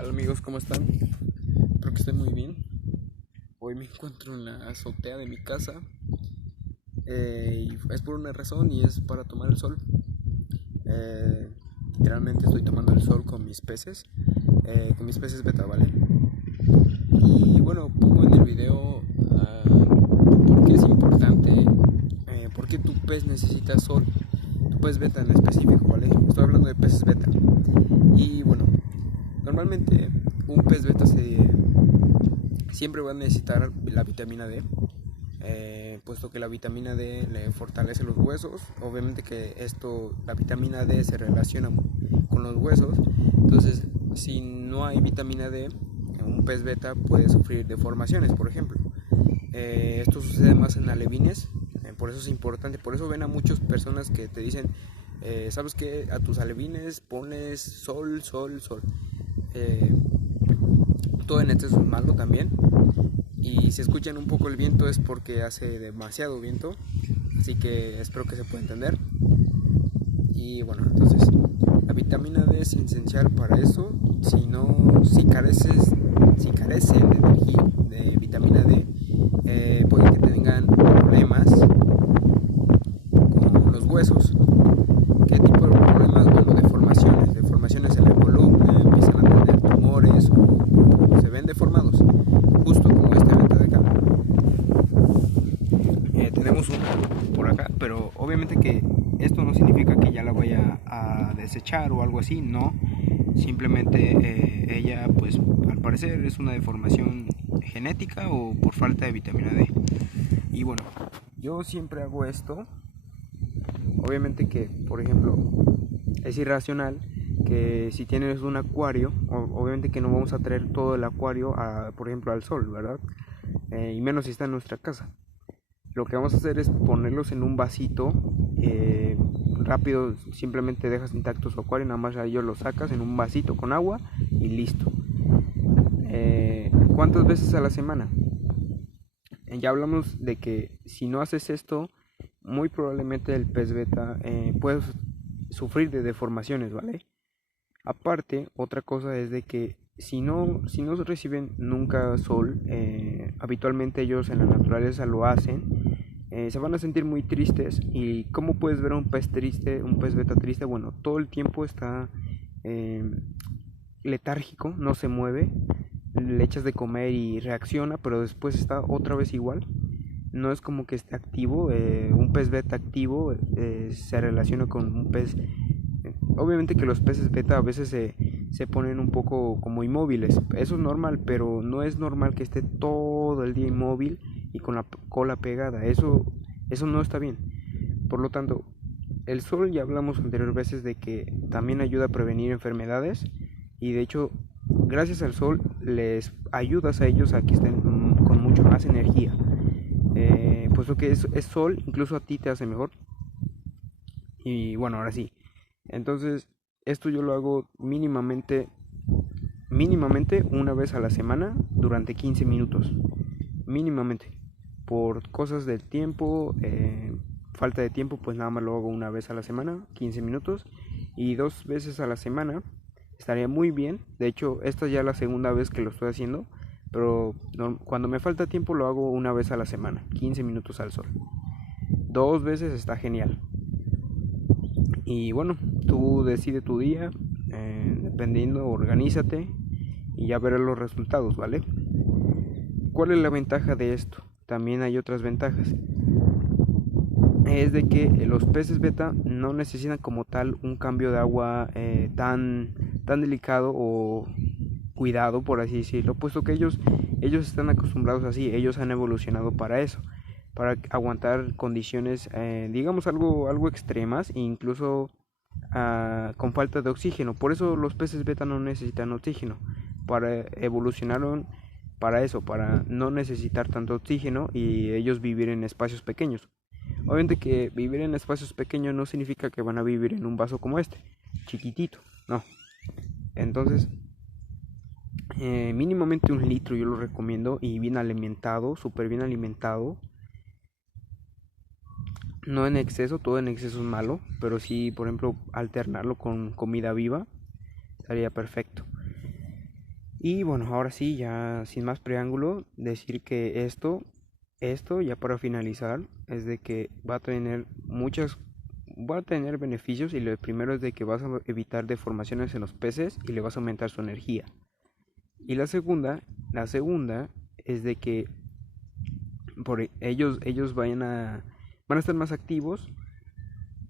tal amigos? ¿Cómo están? Espero que estén muy bien. Hoy me encuentro en la azotea de mi casa y es por una razón y es para tomar el sol. Eh, Literalmente estoy tomando el sol con mis peces beta, ¿vale? Y bueno, pongo en el video por qué es importante, por qué tu pez necesita sol, tu pez beta en específico, ¿vale? Estoy hablando de peces beta. Y bueno, normalmente un pez beta siempre va a necesitar la vitamina D, puesto que la vitamina D le fortalece los huesos. Obviamente que la vitamina D se relaciona con los huesos. Entonces, si no hay vitamina D, un pez beta puede sufrir deformaciones, por ejemplo. Esto sucede más en alevines, por eso es importante. Por eso ven a muchas personas que te dicen, ¿sabes qué? A tus alevines pones sol, sol, sol. Eh, Todo en exceso es malo también. Y si escuchan un poco el viento es porque hace demasiado viento. Así que espero que se pueda entender. Y bueno, entonces la vitamina D es esencial para eso. Si carecen de energía, de vitamina D, puede que tengan problemas con los huesos. ¿Qué tipo de problemas? Bueno, deformaciones en la columna, empiezan a tener tumores o se ven deformados, justo como este evento de acá. Tenemos una por acá, pero obviamente que esto no significa que ya la vaya a desechar o algo así, no. Simplemente ella, pues al parecer es una deformación genética o por falta de vitamina D. Y bueno, yo siempre hago esto. Obviamente que, por ejemplo, es irracional que si tienes un acuario, obviamente que no vamos a traer todo el acuario, por ejemplo, al sol, ¿verdad? Y menos si está en nuestra casa. Lo que vamos a hacer es ponerlos en un vasito, rápido, simplemente dejas intacto su acuario, nada más a ellos lo sacas en un vasito con agua y listo. ¿Cuántas veces a la semana? Ya hablamos de que si no haces esto, muy probablemente el pez beta puede sufrir de deformaciones, ¿vale? Aparte, otra cosa es de que si no reciben nunca sol, habitualmente ellos en la naturaleza lo hacen, se van a sentir muy tristes. ¿Y cómo puedes ver a un pez triste, un pez beta triste? Bueno, todo el tiempo está eh, letárgico, no se mueve, le echas de comer y reacciona, pero después está otra vez igual. No es como que esté activo. Un pez beta activo se relaciona con un pez. Obviamente que los peces beta a veces se ponen un poco como inmóviles. Eso es normal, pero no es normal que esté todo el día inmóvil y con la cola pegada. Eso no está bien. Por lo tanto, el sol, ya hablamos anteriores veces de que también ayuda a prevenir enfermedades. Y de hecho, gracias al sol les ayudas a ellos a que estén con mucho más energía. Puesto que es sol, incluso a ti te hace mejor. Y bueno, ahora sí. Entonces, esto yo lo hago mínimamente una vez a la semana durante 15 minutos. Mínimamente. Por cosas del tiempo, falta de tiempo, pues nada más lo hago una vez a la semana, 15 minutos. Y 2 veces a la semana estaría muy bien. De hecho, esta ya es la segunda vez que lo estoy haciendo. Pero cuando me falta tiempo lo hago una vez a la semana, 15 minutos al sol. 2 veces está genial. Y bueno, tú decide tu día, dependiendo, organízate y ya verás los resultados, ¿vale? ¿Cuál es la ventaja de esto? También hay otras ventajas. Es de que los peces beta no necesitan como tal un cambio de agua tan delicado o cuidado, por así decirlo, puesto que ellos están acostumbrados así. Ellos han evolucionado para eso, para aguantar condiciones, digamos, algo extremas, e incluso con falta de oxígeno. Por eso los peces beta no necesitan oxígeno. Evolucionaron para eso, para no necesitar tanto oxígeno y ellos vivir en espacios pequeños. Obviamente que vivir en espacios pequeños no significa que van a vivir en un vaso como este, chiquitito, no. Entonces, mínimamente 1 litro yo lo recomiendo, y bien alimentado, súper bien alimentado. No en exceso, todo en exceso es malo, pero sí, por ejemplo, alternarlo con comida viva estaría perfecto. Y bueno, ahora sí, ya sin más preámbulo, decir que esto ya para finalizar, es de que va a tener beneficios y lo primero es de que vas a evitar deformaciones en los peces y le vas a aumentar su energía. Y la segunda es de que ellos van a estar más activos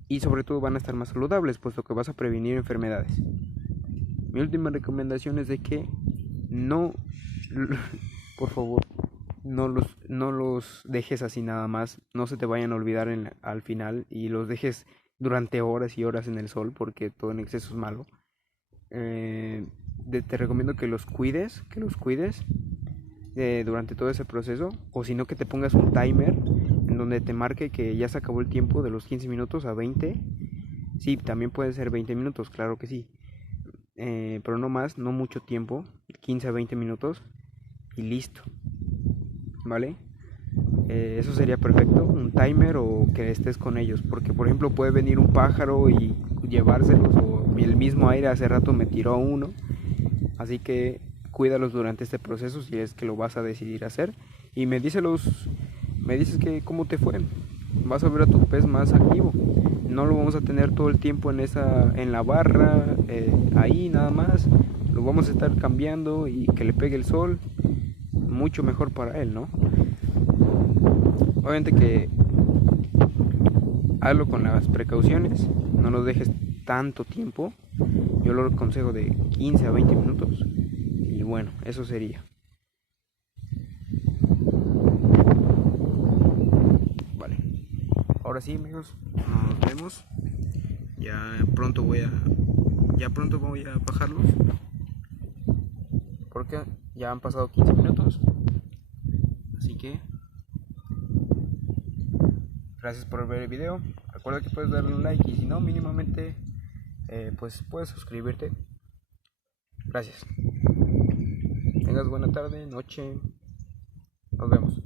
y sobre todo van a estar más saludables, puesto que vas a prevenir enfermedades. Mi última recomendación es de que no, por favor, no los dejes así nada más, no se te vayan a olvidar al final y los dejes durante horas y horas en el sol porque todo en exceso es malo. Eh, Te recomiendo que los cuides durante todo ese proceso, o si no que te pongas un timer en donde te marque que ya se acabó el tiempo de los 15 minutos a 20. Sí, también puede ser 20 minutos, claro que sí, pero no más, no mucho tiempo, 15 a 20 minutos y listo, ¿vale? Eso sería perfecto, un timer o que estés con ellos, porque por ejemplo puede venir un pájaro y llevárselos, o el mismo aire hace rato me tiró a uno, así que cuídalos durante este proceso si es que lo vas a decidir hacer y me dices que cómo te fue, vas a ver a tu pez más activo, no lo vamos a tener todo el tiempo en la barra, ahí nada más, lo vamos a estar cambiando y que le pegue el sol, mucho mejor para él, ¿no? Obviamente que hazlo con las precauciones, no lo dejes tanto tiempo, yo lo aconsejo de 15 a 20 minutos y bueno, eso sería. Vale, ahora sí amigos, nos vemos, ya pronto voy a bajarlos porque ya han pasado 15 minutos, así que gracias por ver el video, recuerda que puedes darle un like y si no mínimamente pues puedes suscribirte. Gracias. Tengas buena tarde, noche. Nos vemos.